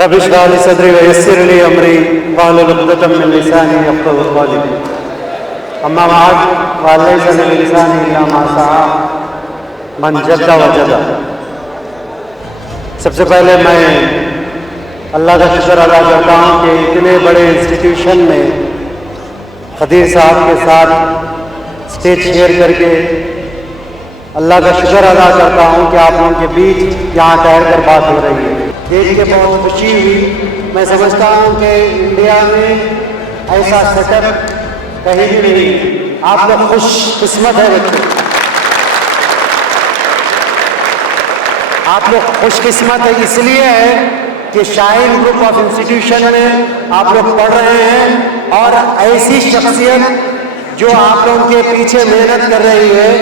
رب اشرح لي صدري ويسر لي امري واحلل عقدة من لساني يفقهوا قولي اما بعد وليس للانسان الا ما سعى من جد وجد۔ سب سے پہلے میں اللہ کا شکر ادا کرتا ہوں کہ اتنے بڑے انسٹیٹیوشن میں خدیر صاحب کے ساتھ اسٹیج شیئر کر کے اللہ کا شکر ادا کرتا ہوں کہ آپ لوگوں کے بیچ یہاں ٹھہر کر بات ہو رہی ہے۔ دیکھ کے بہت خوشی ہوئی۔ میں سمجھتا ہوں کہ انڈیا میں ایسا سیٹ اپ کہیں بھی نہیں۔ آپ لوگ خوش قسمت ہے بچے، آپ لوگ خوش قسمت ہے اس لیے ہے کہ شاہین گروپ آف انسٹیٹیوشن میں آپ لوگ پڑھ رہے ہیں اور ایسی شخصیت جو آپ لوگوں کے پیچھے محنت کر رہی ہے،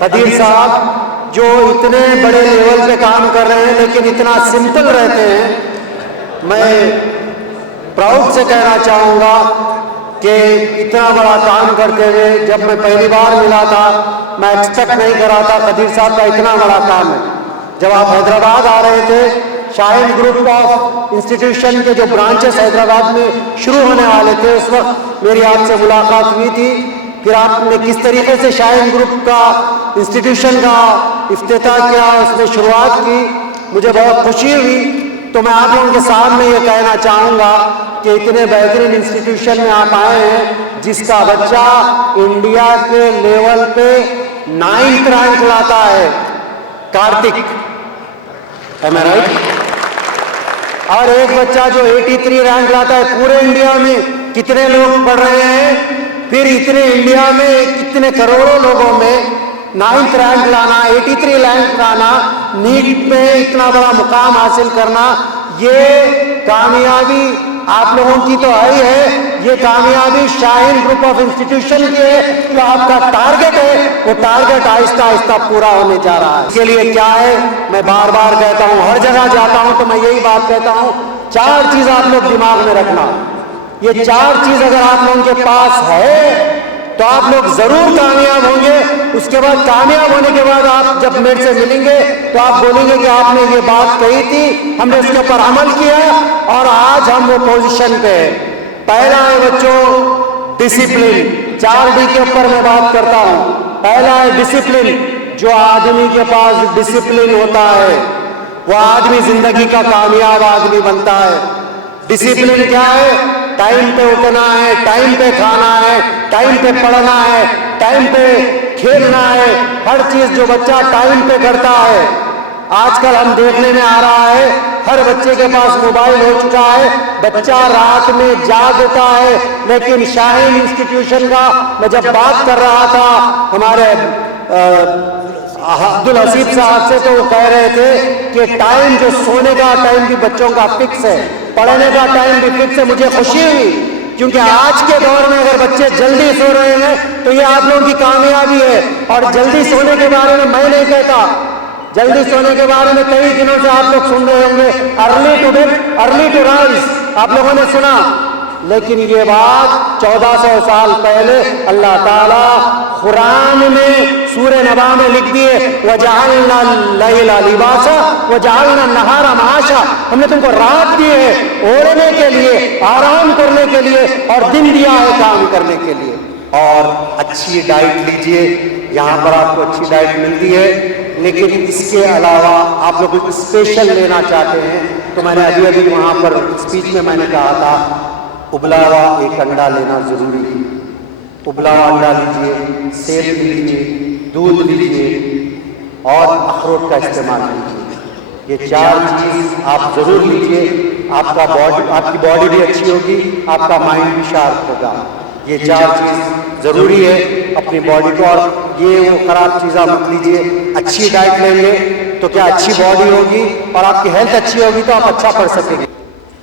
خدیر صاحب جو اتنے بڑے لیول پہ کام کر رہے ہیں لیکن اتنا سمپل رہتے ہیں۔ میں پراؤڈ سے کہنا چاہوں گا کہ اتنا بڑا کام کرتے ہوئے جب میں پہلی بار ملا تھا میں ایکسپیکٹ نہیں کر رہا تھا خدیر صاحب کا اتنا بڑا کام ہے۔ جب آپ حیدرآباد آ رہے تھے شاہین گروپ آف انسٹیٹیوشن کے جو برانچز حیدرآباد میں شروع ہونے والے تھے اس وقت میری آپ سے ملاقات ہوئی تھی، پھر آپ نے کس طریقے سے شاہین گروپ کا انسٹیٹیوشن کا افتتاح کیا، اس میں شروعات کی، مجھے بہت خوشی ہوئی۔ تو میں آپ لوگوں کے سامنے یہ کہنا چاہوں گا کہ اتنے بہترین انسٹیٹیوشن میں آپ آئے ہیں جس کا بچہ انڈیا کے لیول پہ 9th رینک لاتا ہے، کارتک، ایم اے رائٹ؟ اور ایک بچہ جو 83 رینک لاتا ہے۔ پورے انڈیا میں کتنے لوگ پڑھ رہے ہیں؟ پھر اتنے انڈیا میں کتنے کروڑوں لوگوں میں 9th رینک لانا، 83 رینک لانا، نیٹ پہ اتنا بڑا مقام حاصل کرنا، یہ کامیابی آپ لوگوں کی تو آئی ہے، یہ کامیابی شاہین گروپ آف انسٹیٹیوشن کی ہے۔ جو آپ کا ٹارگٹ ہے وہ ٹارگٹ آہستہ آہستہ پورا ہونے جا رہا ہے۔ اس کے لیے کیا ہے، میں بار بار کہتا ہوں، ہر جگہ جاتا ہوں تو میں یہی بات کہتا ہوں، 4 چیز آپ لوگ دماغ میں رکھنا۔ یہ 4 چیز اگر آپ لوگوں کے پاس ہے تو آپ لوگ ضرور کامیاب ہوں گے۔ اس کے بعد کامیاب ہونے کے بعد آپ جب میرے سے ملیں گے تو آپ بولیں گے کہ آپ نے یہ بات کہی تھی، ہم نے اس کے اوپر عمل کیا اور آج ہم وہ پوزیشن پہ ہیں۔ پہلا ہے بچوں ڈسپلن، 4D کے اوپر میں بات کرتا ہوں۔ پہلا ہے ڈسپلن۔ جو آدمی کے پاس ڈسپلن ہوتا ہے وہ آدمی زندگی کا کامیاب آدمی بنتا ہے۔ ڈسپلن کیا ہے؟ ٹائم پہ اٹھنا ہے، ٹائم پہ کھانا ہے، ٹائم پہ پڑھنا ہے، ٹائم پہ کھیلنا ہے، ہر چیز جو بچہ ٹائم پہ کرتا ہے۔ آج کل ہم دیکھنے میں آ رہا ہے ہر بچے کے پاس موبائل ہو چکا ہے، بچہ رات میں جاگتا ہے، لیکن شاہین انسٹیٹیوشن کا میں جب بات کر رہا تھا ہمارے عبدالحسیب صاحب سے تو وہ کہہ رہے تھے کہ ٹائم جو سونے کا ٹائم بھی بچوں کا فکس ہے، پڑھنے کا ٹائم بھی فکس ہے۔ مجھے خوشی ہوئی کیونکہ آج کے دور میں اگر بچے جلدی سو رہے ہیں تو یہ آپ لوگوں کی کامیابی ہے۔ اور جلدی سونے کے بارے میں میں نہیں کہتا، جلدی سونے کے بارے میں کئی دنوں سے آپ لوگ سن رہے ہوں گے، early to bed early to rise, آپ لوگوں نے سنا، لیکن یہ بات 1400 سال پہلے اللہ تعالیٰ قرآن میں سورہ نبا میں لکھ دیے، وَجَعَلْنَا اللَّيْلَ لِبَاسًا وَجَعَلْنَا النَّهَارَ مَعَاشًا، ہم نے تم کو رات دی ہے اوڑھنے کے لیے، آرام کرنے کے لیے، اور دن دیا ہے کام کرنے کے لیے۔ اور اچھی ڈائٹ لیجئے، یہاں پر آپ کو اچھی ڈائٹ ملتی ہے، لیکن اس کے علاوہ آپ لوگ اسپیشل لینا چاہتے ہیں تو میں نے ابھی وہاں پر اسپیچ میں میں نے کہا تھا ابلا ہوا ایک انڈا لینا ضروری ہے۔ ابلا ہوا انڈا لیجئے، سیب لیجئے، دودھ لیجئے اور اخروٹ کا استعمال کیجئے۔ یہ 4 چیز آپ ضرور لیجئے، آپ کی باڈی بھی اچھی ہوگی، آپ کا مائنڈ بھی شارپ ہوگا۔ یہ 4 چیز ضروری ہے اپنی باڈی کو، اور یہ وہ خراب چیزیں مت لیجئے۔ اچھی ڈائٹ لیں گے تو کیا اچھی باڈی ہوگی اور آپ کی ہیلتھ اچھی ہوگی تو آپ اچھا پڑھ سکیں گے۔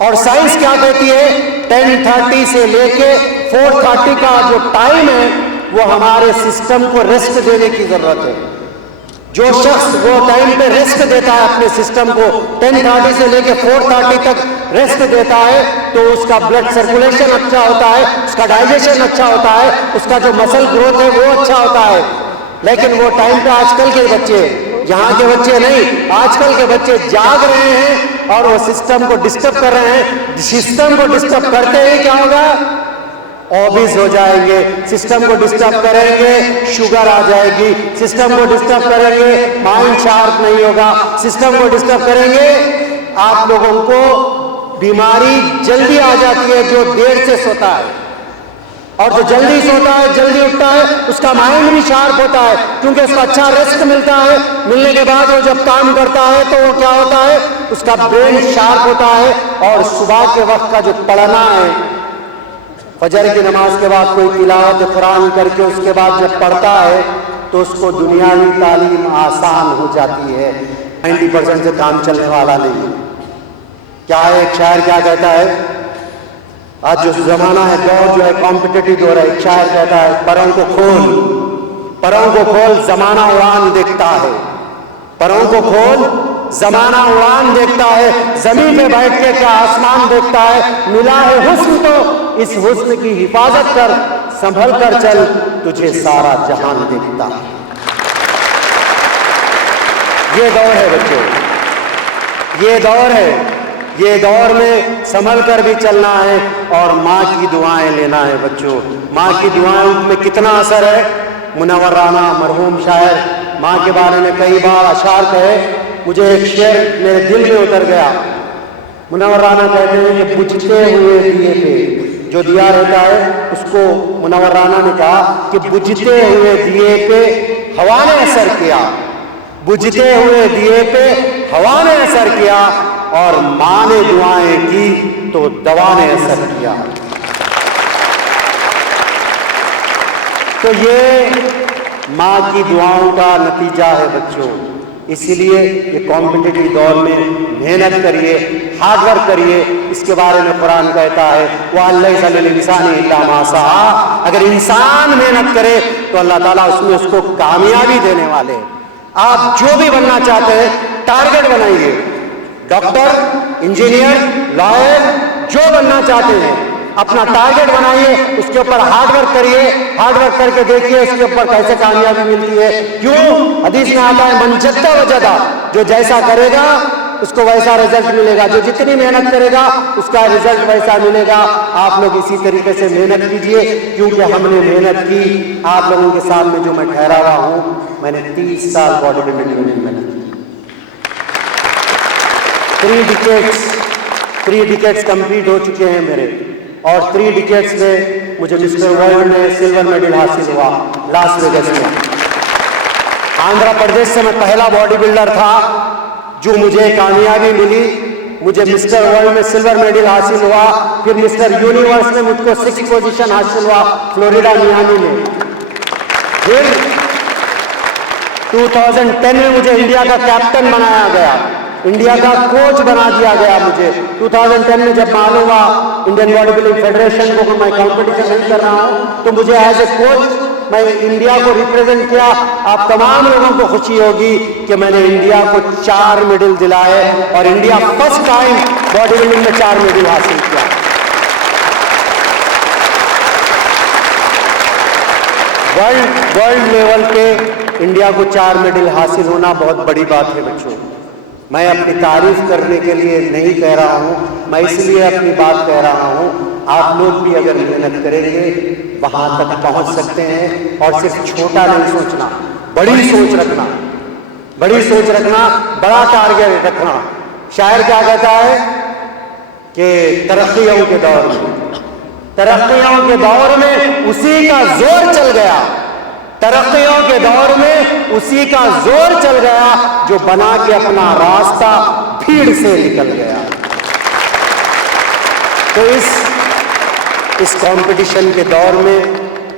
اور سائنس کیا کہتی ہے؟ 10:30 سے لے کے 4:30 کا جو ٹائم ہے وہ ہمارے سسٹم کو ریسٹ دینے کی ضرورت ہے۔ جو شخص وہ ٹائم پہ ریسٹ دیتا ہے اپنے سسٹم کو، 10:30 سے لے کے 4:30 تک ریسٹ دیتا ہے تو اس کا بلڈ سرکولیشن اچھا ہوتا ہے، اس کا ڈائجیشن اچھا ہوتا ہے، اس کا جو مسل گروتھ ہے وہ اچھا ہوتا ہے۔ لیکن وہ ٹائم پہ آج کل کے بچے، یہاں کے بچے نہیں، آج کل کے بچے جاگ رہے ہیں اور وہ سسٹم کو ڈسٹرب کر رہے ہیں. سسٹم کو ڈسٹرب کرتے ہی کیا ہوگا؟ اوبیز ہو جائیں گے. سسٹم کو ڈسٹرب کریں گے شوگر آ جائے گی. سسٹم کو ڈسٹرب کریں گے مائنڈ شارپ نہیں ہوگا. سسٹم کو ڈسٹرب کریں گے آپ لوگوں کو بیماری جلدی آ جاتی ہے. جو دیر سے سوتا ہے اور جو جلدی سوتا ہے جلدی اٹھتا ہے اس کا مائنڈ بھی شارپ ہوتا ہے کیونکہ اس کو اچھا ریسٹ ملتا ہے. ملنے کے بعد وہ جب کام کرتا ہے تو وہ کیا ہوتا ہے؟ اس کا برین شارپ ہوتا ہے. اور صبح کے وقت کا جو پڑھنا ہے فجر کی نماز کے بعد کوئی تلاوت قرآن کر کے اس کے بعد جب پڑھتا ہے تو اس کو دنیاوی تعلیم آسان ہو جاتی ہے. 90% سے کام چلنے والا نہیں. کیا ہے ایک شاعر کیا کہتا ہے؟ آج جو زمانہ ہے دور جو ہے کمپٹیٹو دور ہے. ایک شاعر کہتا ہے پروں کو کھول زمانہ اڑان دیکھتا ہے. پروں کو کھول زمانہ اڑان دیکھتا ہے. زمین پہ بیٹھ کے کیا آسمان دیکھتا ہے. ملا ہے حسن تو اس حسن کی حفاظت کر. سنبھل کر چل تجھے سارا جہان دیکھتا ہے. یہ دور ہے بچوں, یہ دور ہے. یہ دور میں سنبھل کر بھی چلنا ہے اور ماں کی دعائیں لینا ہے بچوں. ماں کی دعائیں میں کتنا اثر ہے. منور رانا مرحوم شاعر ماں کے بارے میں کئی بار اشعار کہے. مجھے ایک شعر میرے دل میں اتر گیا. منور رانا کہتے ہیں کہ بجھتے ہوئے دیے پہ جو دیا رہتا ہے اس کو منور رانا نے کہا کہ بجھتے ہوئے دیے پہ ہوا نے اثر کیا. بجھتے ہوئے دیے پہ ہوا نے اثر کیا اور ماں نے دعائیں کی تو دوا نے اثر کیا. تو یہ ماں کی دعاؤں کا نتیجہ ہے بچوں. اسی لیے یہ کمپٹیٹو دور میں محنت کریے, ہارڈ ورک کریے. اس کے بارے میں قرآن کہتا ہے وَلَيْسَ لِلْإِنسَانِ إِلَّا مَا سَعَىٰ. اگر انسان محنت کرے تو اللہ تعالیٰ اس میں اس کو کامیابی دینے والے ہیں. آپ جو بھی بننا چاہتے ہیں ٹارگٹ بنائیے. ڈاکٹر, انجینئر, لائر, جو بننا چاہتے ہیں اپنا ٹارگٹ بنائیے. اس کے اوپر ہارڈ ورک کریے. ہارڈ ورک کر کے دیکھیے اس کے اوپر کیسے کامیابی ملتی ہے. کیوں؟ حدیث میں آتا ہے من جد وجد, جو جیسا کرے گا اس کو ویسا رزلٹ ملے گا. جو جتنی محنت کرے گا اس کا رزلٹ ویسا ملے گا. آپ لوگ اسی طریقے سے محنت کیجئے کیونکہ ہم نے محنت کی. آپ لوگوں کے سامنے جو میں ٹھہرا ہوا ہوں, میں نے 30 سال باڈی بلڈنگ میں محنت کی. 3 ڈیکیڈز کمپلیٹ ہو چکے ہیں میرے, اور 3 ڈیکیڈز میں مجھے مسٹر ورلڈ میں سلور میڈل حاصل ہوا لاس ویگس میں. آندھرا پردیش سے میں پہلا باڈی بلڈر تھا جو مجھے کامیابی ملی. مجھے مسٹر ورلڈ میں سلور میڈل حاصل ہوا. پھر مسٹر یونیورس میں مجھ کو 6 پوزیشن حاصل ہوا فلوریڈا میامی میں. پھر 2010 میں مجھے انڈیا کا کیپٹن بنایا گیا, انڈیا کا کوچ بنا دیا گیا مجھے. 2010 میں جب معلوم ہوا انڈین باڈی بلڈنگ فیڈریشن کو میں کمپٹیشن نہیں کر رہا ہوں تو مجھے ایز اے کوچ میں انڈیا کو ریپرزینٹ کیا. آپ تمام لوگوں کو خوشی ہوگی کہ میں نے انڈیا کو 4 میڈل دلائے اور India first time body building میں 4 میڈل حاصل کیا. ورلڈ لیول پہ انڈیا کو 4 میڈل حاصل ہونا بہت بڑی بات ہے بچوں. میں اپنی تعریف کرنے کے لیے نہیں کہہ رہا ہوں, میں اس لیے اپنی بات کہہ رہا ہوں. آپ لوگ بھی اگر محنت کریں گے وہاں تک پہنچ سکتے ہیں. اور صرف چھوٹا نہیں سوچنا, بڑی سوچ رکھنا, بڑی سوچ رکھنا, بڑا ٹارگیٹ رکھنا. شاعر کیا کہتا ہے کہ ترقیوں کے دور میں اسی کا زور چل گیا. ترقیوں کے دور میں اسی کا زور چل گیا جو بنا کے اپنا راستہ بھیڑ سے نکل گیا. تو اس کمپٹیشن کے دور میں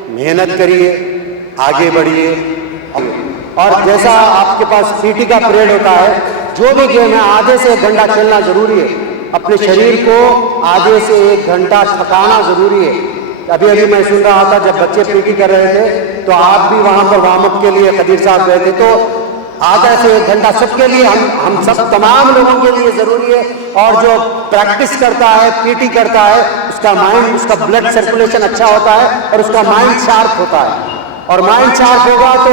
محنت کریے, آگے بڑھیے. اور جیسا آپ کے پاس پی ٹی کا پریڈ ہوتا ہے, جو بھی گیم ہے آدھے سے 1 گھنٹہ کھیلنا ضروری ہے. اپنے شریر کو آدھے سے 1 گھنٹہ تھکانا ضروری ہے. ابھی میں سن رہا تھا جب بچے پی ٹی کر رہے تھے تو آپ بھی وہاں پر وارم اپ کے لیے قدیر صاحب گئے تھے. تو آدھا سے 1 گھنٹہ سب کے لیے, ہم سب تمام لوگوں کے لیے ضروری ہے. اور جو پریکٹس کرتا ہے, پی ٹی کرتا ہے, اس کا مائنڈ, اس کا بلڈ سرکولیشن اچھا ہوتا ہے اور اس کا مائنڈ شارپ ہوتا ہے. اور مائنڈ شارپ ہوگا تو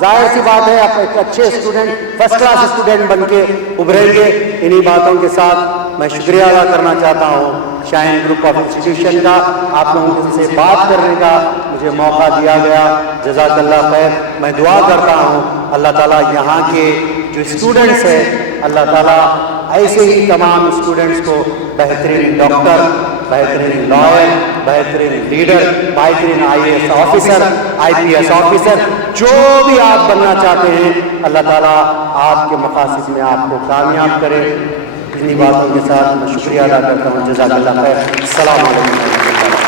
ظاہر سی بات ہے آپ ایک اچھے اسٹوڈنٹ فرسٹ کلاس اسٹوڈنٹ بن کے ابھریں گے. انہی باتوں کے ساتھ میں شکریہ ادا کرنا چاہتا ہوں شاہین گروپ آف انسٹیٹیوشن کا. آپ لوگوں سے بات کرنے کا مجھے موقع دیا گیا, جزاک اللہ خیر. میں دعا کرتا ہوں اللہ تعالیٰ یہاں کے جو اسٹوڈنٹس ہیں اللہ تعالیٰ ایسے ہی تمام اسٹوڈنٹس کو بہترین ڈاکٹر, بہترین لائر, بہترین لیڈر, بہترین IAS آفیسر, IPS آفیسر, جو بھی آپ بننا چاہتے ہیں اللہ تعالیٰ آپ کے مقاصد میں آپ کو کامیاب کرے. اتنی باتوں کے ساتھ میں شکریہ ادا کرتا ہوں. جزاک اللہ خیر. السلام علیکم.